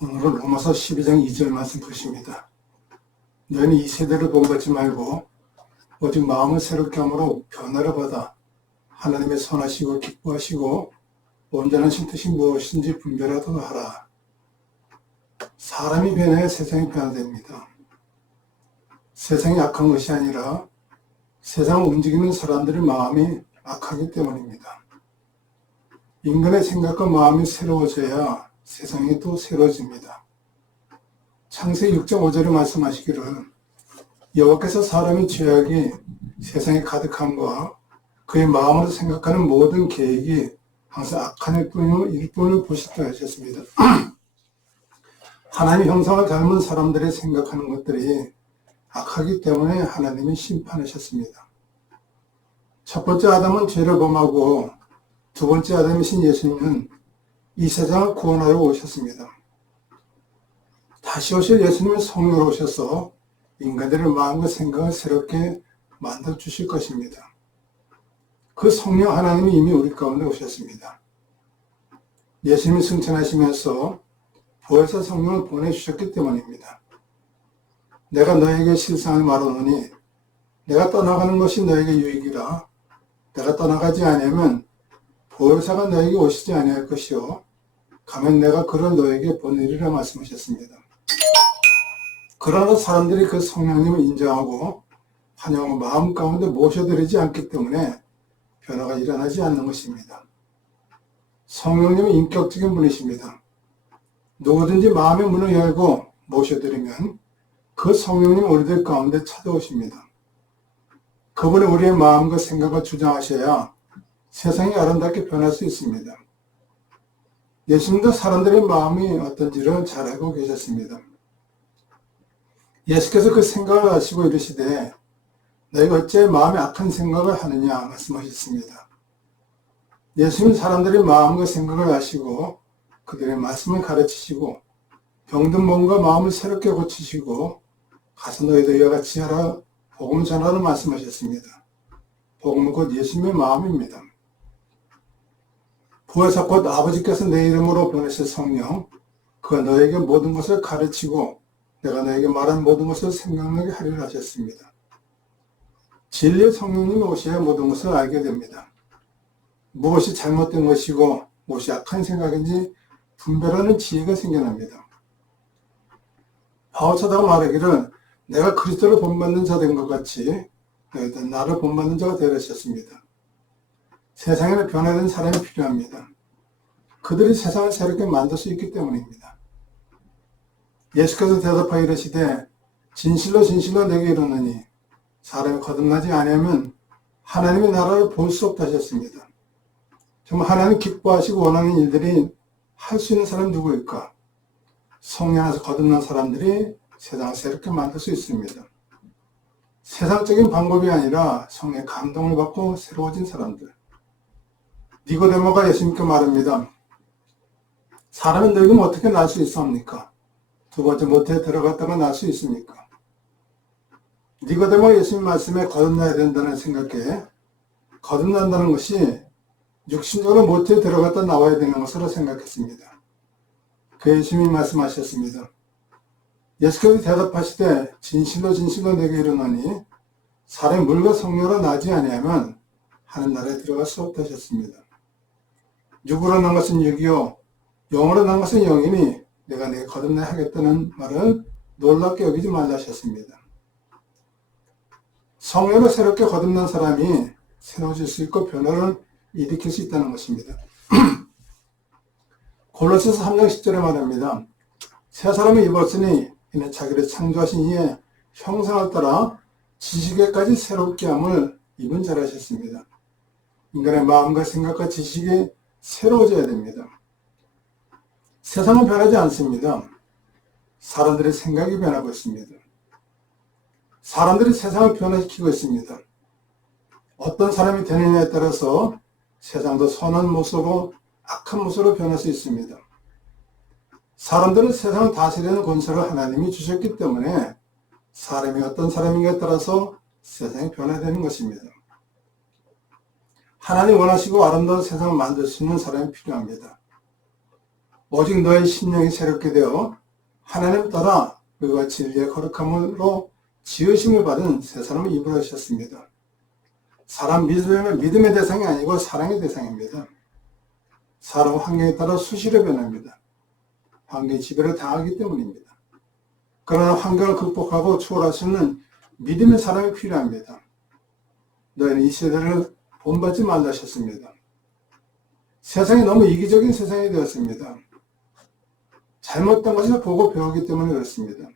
오늘은 로마서 12장 2절 말씀 보십니다. 너희는 이 세대를 본받지 말고 오직 마음을 새롭게 함으로 변화를 받아 하나님의 선하시고 기뻐하시고 온전하신 뜻이 무엇인지 분별하도록 하라. 사람이 변해야 세상이 변화됩니다. 세상이 악한 것이 아니라 세상을 움직이는 사람들의 마음이 악하기 때문입니다. 인간의 생각과 마음이 새로워져야 세상이 또 새로워집니다. 창세기 6장 5절에 말씀하시기를 여호와께서 사람의 죄악이 세상에 가득함과 그의 마음으로 생각하는 모든 계획이 항상 악한 일뿐을 보시다 하셨습니다. 하나님 형상을 닮은 사람들의 생각하는 것들이 악하기 때문에 하나님이 심판하셨습니다. 첫 번째 아담은 죄를 범하고 두 번째 아담이신 예수님은 이 세상을 구원하러 오셨습니다. 다시 오실 예수님은 성령으로 오셔서 인간들의 마음과 생각을 새롭게 만들어 주실 것입니다. 그 성령 하나님이 이미 우리 가운데 오셨습니다. 예수님이 승천하시면서 부활사 성령을 보내주셨기 때문입니다. 내가 너에게 실상을 말하노니 내가 떠나가는 것이 너에게 유익이라. 내가 떠나가지 아니하면 보혜사가 너에게 오시지 아니할 것이요 가면 내가 그를 너에게 보내리라 말씀하셨습니다. 그러나 사람들이 그 성령님을 인정하고 환영하고 마음 가운데 모셔드리지 않기 때문에 변화가 일어나지 않는 것입니다. 성령님은 인격적인 분이십니다. 누구든지 마음의 문을 열고 모셔드리면 그 성령님 우리들 가운데 찾아오십니다. 그분이 우리의 마음과 생각을 주장하셔야 세상이 아름답게 변할 수 있습니다. 예수님도 사람들의 마음이 어떤지를 잘 알고 계셨습니다. 예수께서 그 생각을 아시고 이르시되 너희가 어째 마음에 악한 생각을 하느냐 말씀하셨습니다. 예수님은 사람들의 마음과 생각을 아시고 그들의 말씀을 가르치시고 병든 몸과 마음을 새롭게 고치시고 가서 너희도 이와 같이 하라 복음 전하라 말씀하셨습니다. 복음은 곧 예수님의 마음입니다. 부활사 곧 아버지께서 내 이름으로 보내실 성령 그가 너에게 모든 것을 가르치고 내가 너에게 말한 모든 것을 생각나게 하리라 하셨습니다. 진리의 성령님이 오셔야 모든 것을 알게 됩니다. 무엇이 잘못된 것이고 무엇이 악한 생각인지 분별하는 지혜가 생겨납니다. 바울 사도가 말하기를 내가 그리스도를 본받는 자 된 것 같이 너희도 나를 본받는 자가 되라 하셨습니다. 세상에는 변화된 사람이 필요합니다. 그들이 세상을 새롭게 만들 수 있기 때문입니다. 예수께서 대답하여 이르시되 진실로 진실로 내게 이르노니 사람이 거듭나지 아니하면 하나님의 나라를 볼 수 없다 하셨습니다. 정말 하나님 기뻐하시고 원하는 일들이 할 수 있는 사람이 누구일까? 성령 안에서 거듭난 사람들이 세상을 새롭게 만들 수 있습니다. 세상적인 방법이 아니라 성령의 감동을 받고 새로워진 사람들. 니고데모가 예수님께 말합니다. 사람은 늙으면 어떻게 날 수 있습니까? 두 번째 모태에 들어갔다가 날 수 있습니까? 니고데모가 예수님 말씀에 거듭나야 된다는 생각에 거듭난다는 것이 육신적으로 모태에 들어갔다 나와야 되는 것으로 생각했습니다. 그 예수님이 말씀하셨습니다. 예수께서 대답하시되 진실로 진실로 내게 이르노니 사람이 물과 성령으로 나지 아니하면 하늘나라에 들어갈 수 없다 하셨습니다. 육으로 난 것은 육이요 영으로 난 것은 영이니 내가 내게 거듭나야 하겠다는 말을 놀랍게 여기지 말라 하셨습니다. 성령으로 새롭게 거듭난 사람이 새로워질 수 있고 변화를 일으킬 수 있다는 것입니다. 골로새서 3장 10절에 말합니다. 새 사람을 입었으니 이는 자기를 창조하신 이의 형상을 따라 지식에까지 새롭게 함을 입은 자라 하셨습니다. 인간의 마음과 생각과 지식이 새로워져야 됩니다. 세상은 변하지 않습니다. 사람들의 생각이 변하고 있습니다. 사람들이 세상을 변화시키고 있습니다. 어떤 사람이 되느냐에 따라서 세상도 선한 모습으로 악한 모습으로 변할 수 있습니다. 사람들은 세상을 다스리는 권세를 하나님이 주셨기 때문에 사람이 어떤 사람인가에 따라서 세상이 변화되는 것입니다. 하나님 원하시고 아름다운 세상을 만들 수 있는 사람이 필요합니다. 오직 너의 심령이 새롭게 되어 하나님 따라 의와 진리의 거룩함으로 지으심을 받은 새 사람을 입으셨습니다. 사람 믿음의 대상이 아니고 사랑의 대상입니다. 사람은 환경에 따라 수시로 변합니다. 환경의 지배를 당하기 때문입니다. 그러나 환경을 극복하고 초월할 수 있는 믿음의 사람이 필요합니다. 너희는 이 세대를 본받지 말라 하셨습니다. 세상이 너무 이기적인 세상이 되었습니다. 잘못된 것을 보고 배우기 때문에 그렇습니다.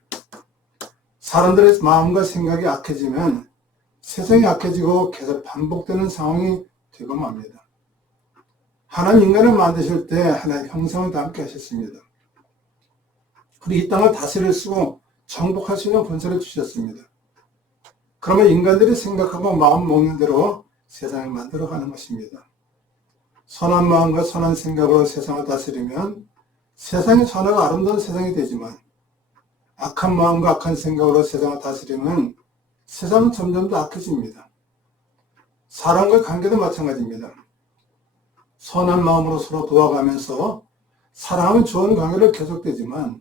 사람들의 마음과 생각이 악해지면 세상이 악해지고 계속 반복되는 상황이 되고 맙니다. 하나님 인간을 만드실 때 하나님의 형상을 담게 하셨습니다. 그리고 이 땅을 다스릴 수 정복할 수 있는 권세를 주셨습니다. 그러면 인간들이 생각하고 마음 먹는 대로 세상을 만들어가는 것입니다. 선한 마음과 선한 생각으로 세상을 다스리면 세상이 선하고 아름다운 세상이 되지만 악한 마음과 악한 생각으로 세상을 다스리면 세상은 점점 더 악해집니다. 사람과의 관계도 마찬가지입니다. 선한 마음으로 서로 도와가면서 사랑하면 좋은 관계를 계속되지만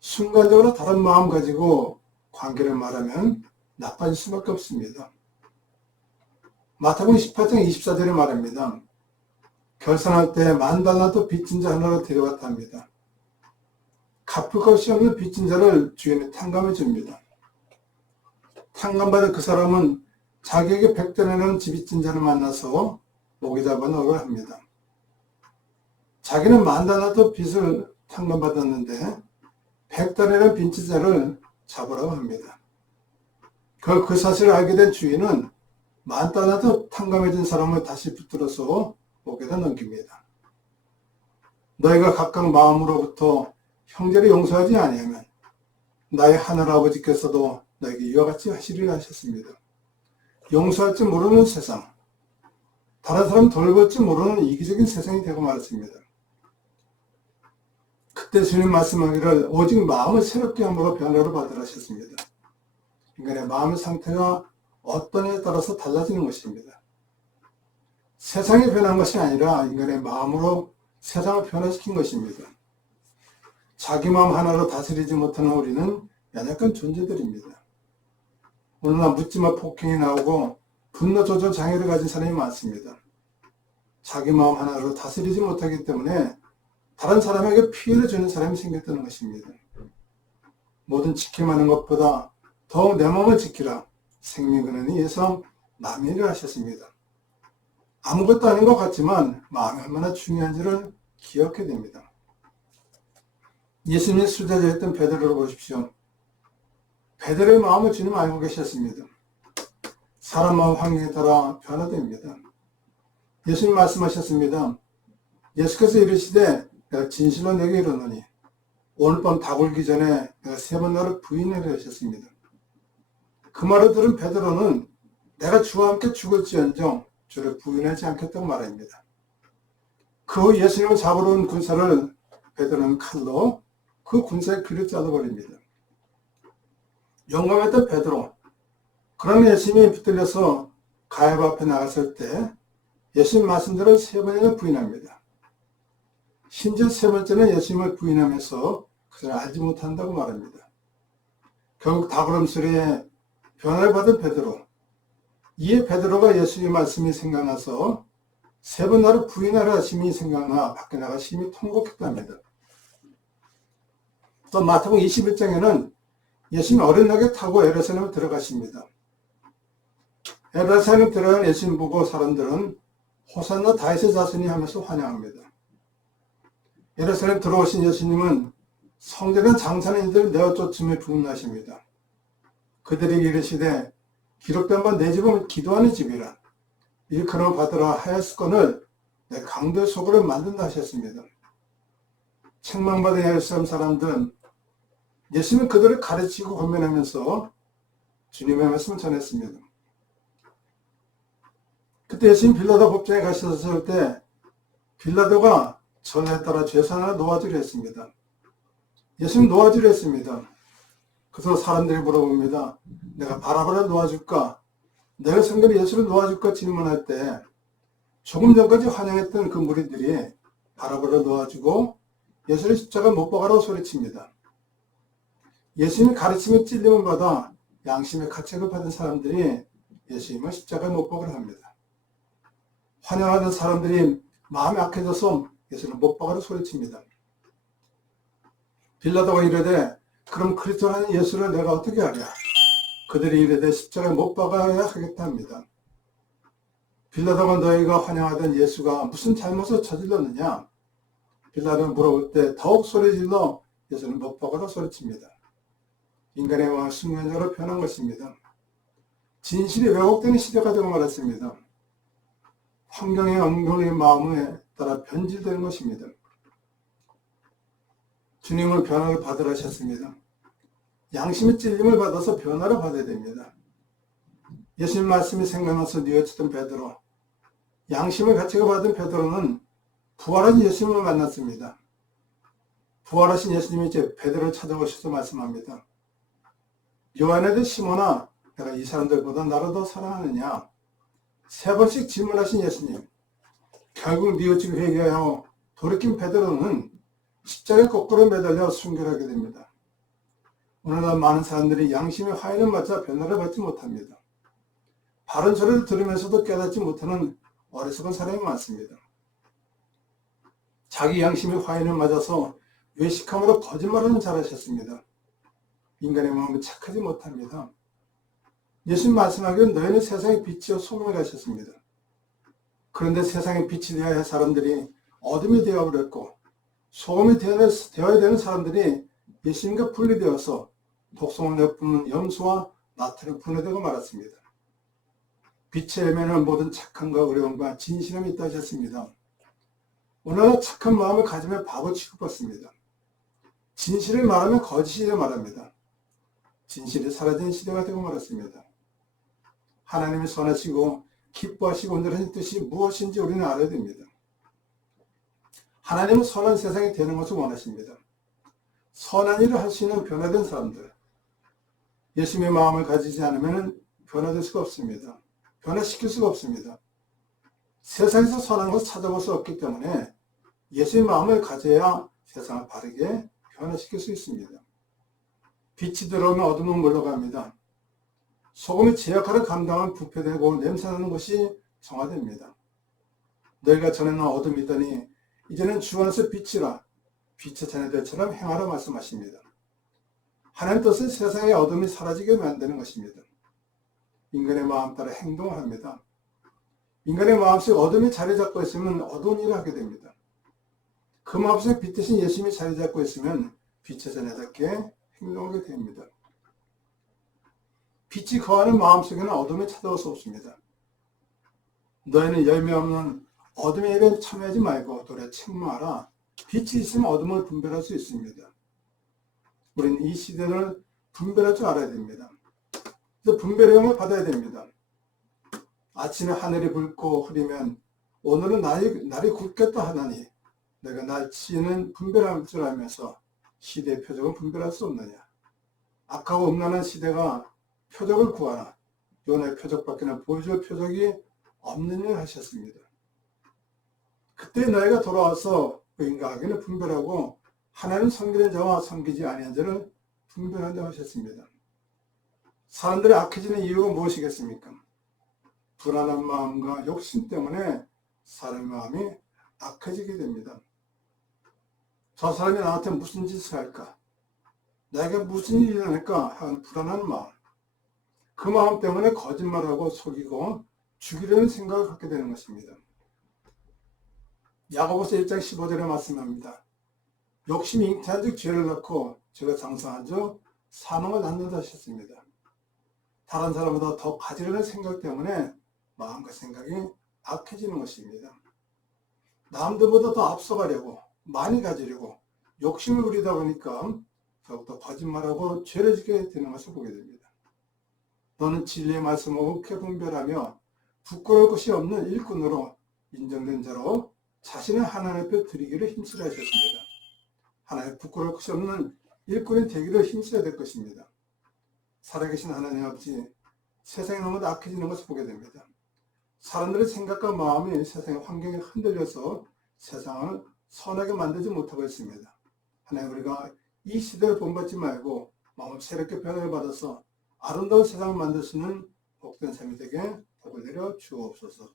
순간적으로 다른 마음 가지고 관계를 말하면 나빠질 수밖에 없습니다. 마태복음 18장 24절에 말합니다. 결산할 때 만달란트 빚진 자 하나를 데려왔다 합니다. 갚을 것이 없는 빚진 자를 주인이 탕감해 줍니다. 탕감받은 그 사람은 자기에게 100대라는 빚진 자를 만나서 목에 잡아 넣으려 합니다. 자기는 만달란트 빚을 탕감받았는데 100달러라는 빚진 자를 잡으라고 합니다. 그 사실을 알게 된 주인은 만달란트 탕감해준 사람을 다시 붙들어서 목에다 넘깁니다. 너희가 각각 마음으로부터 형제를 용서하지 아니하면 나의 하늘아버지께서도 너에게 이와 같이 하시리라 하셨습니다. 용서할 줄 모르는 세상, 다른 사람 돌볼 줄 모르는 이기적인 세상이 되고 말았습니다. 그때 주님 말씀하기를 오직 마음을 새롭게 함으로 변화를 받으라 하셨습니다. 인간의 마음의 상태가 어떠냐에 따라서 달라지는 것입니다. 세상이 변한 것이 아니라 인간의 마음으로 세상을 변화시킨 것입니다. 자기 마음 하나로 다스리지 못하는 우리는 연약한 존재들입니다. 오늘날 묻지마 폭행이 나오고 분노 조절 장애를 가진 사람이 많습니다. 자기 마음 하나로 다스리지 못하기 때문에 다른 사람에게 피해를 주는 사람이 생겼다는 것입니다. 모든 지킴하는 것보다 더욱 내 마음을 지키라. 생명근원이 예성 남이를 하셨습니다. 아무것도 아닌 것 같지만 마음이 얼마나 중요한지를 기억해야 됩니다. 예수님이 수제자였던 베드로를 보십시오. 베드로의 마음을 주님 알고 계셨습니다. 사람 마음 환경에 따라 변화됩니다. 예수님 말씀하셨습니다. 예수께서 이르시되 내가 진실로 내게 이르노니 오늘 밤 다 굴기 전에 내가 3번 나를 부인하려 하셨습니다. 그 말을 들은 베드로는 내가 주와 함께 죽을지언정 주를 부인하지 않겠다고 말합니다. 그 후 예수님을 잡으러 온 군사를 베드로는 칼로 그 군사의 귀를 잘라버립니다. 용감했던 베드로. 그러나 예수님이 붙들려서 가야바 앞에 나갔을 때 예수님 말씀대로 3번이나 부인합니다. 심지어 3번째는 예수님을 부인하면서 그를 알지 못한다고 말합니다. 결국 닭울음소리에 변화를 받은 베드로. 이에 베드로가 예수님의 말씀이 생각나서 3번 나를 부인하라 하심이 생각나 밖에 나가 심히 통곡했답니다. 또 마태복음 21장에는 예수님이 어린 낙에 타고 예루살렘을 들어가십니다. 예루살렘 들어간 예수님 보고 사람들은 호산나 다윗의 자손이 하면서 환영합니다. 예루살렘 들어오신 예수님은 성전에 장사하는 이들을 내어 쫓으며 분노하십니다. 그들이 이르시되 기록된 바 내 집은 기도하는 집이라 일컬음을 받으라 하였건을 내 강도의 속으로 만든다 하셨습니다. 책망받은 예루살렘 사람들은 예수님은 그들을 가르치고 권면하면서 주님의 말씀을 전했습니다. 그때 예수님 빌라도 법정에 가셨을 때 빌라도가 전에 따라 죄수 하나 놓아주려 했습니다. 예수님 놓아주려 했습니다. 그래서 사람들이 물어봅니다. 내가 바라바를 놓아줄까? 내가 성결히 예수를 놓아줄까? 질문할 때 조금 전까지 환영했던 그 무리들이 바라바를 놓아주고 예수를 십자가 못 박아라고 소리칩니다. 예수님의 가르침에 찔림을 받아 양심의 가책을 받은 사람들이 예수님을 십자가에 못 박으라 합니다. 환영하던 사람들이 마음이 악해져서 예수를 못 박으라 소리칩니다. 빌라도가 이르되 그럼 그리스도라는 예수를 내가 어떻게 하랴? 그들이 이르되 십자가에 못 박아야 하겠다 합니다. 빌라도가 너희가 환영하던 예수가 무슨 잘못을 저질렀느냐? 빌라도가 물어볼 때 더욱 소리질러 예수는 못 박아라 소리칩니다. 인간의 마음은 순간적으로 변한 것입니다. 진실이 왜곡되는 시대가 되고 말았습니다. 환경의 엉뚱한 마음에 따라 변질되는 것입니다. 주님을 변화를 받으라 하셨습니다. 양심의 찔림을 받아서 변화를 받아야 됩니다. 예수님 말씀이 생각나서 뉘어치던 베드로, 양심의 가책을 받은 베드로는 부활하신 예수님을 만났습니다. 부활하신 예수님이 이제 베드로를 찾아오셔서 말씀합니다. 요한의 시몬아, 내가 이 사람들보다 나를 더 사랑하느냐? 세 번씩 질문하신 예수님, 결국 뉘어치고 회개하여 돌이킨 베드로는 십자가에 거꾸로 매달려 순결하게 됩니다. 오늘날 많은 사람들이 양심의 화인을 맞아 변화를 받지 못합니다. 바른 소리를 들으면서도 깨닫지 못하는 어리석은 사람이 많습니다. 자기 양심의 화인을 맞아서 외식함으로 거짓말하는 잘하셨습니다. 인간의 마음은 착하지 못합니다. 예수님 말씀하기를 너희는 세상의 빛이요 소금이라 하셨습니다. 그런데 세상의 빛이 되어야 할 사람들이 어둠이 되어버렸고 소금이 되어야 되는 사람들이 예수님과 분리되어서 독성을 내뿜는 염소와 나트를 분해되고 말았습니다. 빛의 외면은 모든 착함과 의로움과 진실함이 있다 하셨습니다. 오늘날 착한 마음을 가지면 바보 취급받습니다. 진실을 말하면 거짓이라 말합니다. 진실이 사라진 시대가 되고 말았습니다. 하나님이 선하시고 기뻐하시고 온전하신 뜻이 무엇인지 우리는 알아야 됩니다. 하나님은 선한 세상이 되는 것을 원하십니다. 선한 일을 할 수 있는 변화된 사람들, 예수님의 마음을 가지지 않으면 변화될 수가 없습니다. 변화시킬 수가 없습니다. 세상에서 선한 것을 찾아볼 수 없기 때문에 예수의 마음을 가져야 세상을 바르게 변화시킬 수 있습니다. 빛이 들어오면 어둠은 물러갑니다. 소금이 제 역할을 감당하면 부패되고 냄새나는 것이 정화됩니다. 너희가 전에는 어둠이더니 이제는 주 안에서 빛이라 빛의 자녀들처럼 행하라 말씀하십니다. 하나님 뜻은 세상의 어둠이 사라지게 만드는 것입니다. 인간의 마음 따라 행동을 합니다. 인간의 마음속에 어둠이 자리 잡고 있으면 어두운 일을 하게 됩니다. 그 마음속에 빛 대신 예수님이 자리 잡고 있으면 빛의 자녀답게 행동하게 됩니다. 빛이 거하는 마음속에는 어둠이 찾아올 수 없습니다. 너희는 열매 없는 어둠의 일에 참여하지 말고 도리어 책망하라. 빛이 있으면 어둠을 분별할 수 있습니다. 우리는 이 시대를 분별할 줄 알아야 됩니다. 그래서 분별의 영을 받아야 됩니다. 아침에 하늘이 붉고 흐리면 오늘은 날이 굵겠다 하나니 내가 날씨는 분별할 줄 알면서 시대의 표적은 분별할 수 없느냐. 악하고 음란한 시대가 표적을 구하나 요나의 표적밖에는 보여줄 표적이 없는 일 하셨습니다. 그때 너희가 돌아와서 의인과 악인을 분별하고 하나님 섬기는 자와 섬기지 아니한 자를 분별한다고 하셨습니다. 사람들이 악해지는 이유가 무엇이겠습니까? 불안한 마음과 욕심 때문에 사람의 마음이 악해지게 됩니다. 저 사람이 나한테 무슨 짓을 할까? 내가 무슨 일이 일어날까? 하는 불안한 마음. 그 마음 때문에 거짓말하고 속이고 죽이려는 생각을 갖게 되는 것입니다. 야고보서 1장 15절에 말씀합니다. 욕심이 잉태한 즉 죄를 낳고 죄가 장성한 즉 사망을 낳는다 하셨습니다. 다른 사람보다 더 가지려는 생각 때문에 마음과 생각이 악해지는 것입니다. 남들보다 더 앞서가려고 많이 가지려고 욕심을 부리다 보니까 더욱더 거짓말하고 죄를 짓게 되는 것을 보게 됩니다. 너는 진리의 말씀을 옳게 분별하며 부끄러울 것이 없는 일꾼으로 인정된 자로 자신을 하나님 앞에 드리기를 힘쓰라 하셨습니다. 하나님 부끄러울 것이 없는 일꾼이 되기를 힘써야 될 것입니다. 살아계신 하나님 아버지, 세상이 너무 악해지는 것을 보게 됩니다. 사람들의 생각과 마음이 세상의 환경에 흔들려서 세상을 선하게 만들지 못하고 있습니다. 하나님 우리가 이 시대를 본받지 말고 마음을 새롭게 변화를 받아서 아름다운 세상을 만들 수 있는 복된 삶이 되게 복을 내려 주옵소서.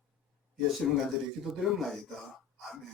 예수님 간절히 기도드립나이다. 아멘.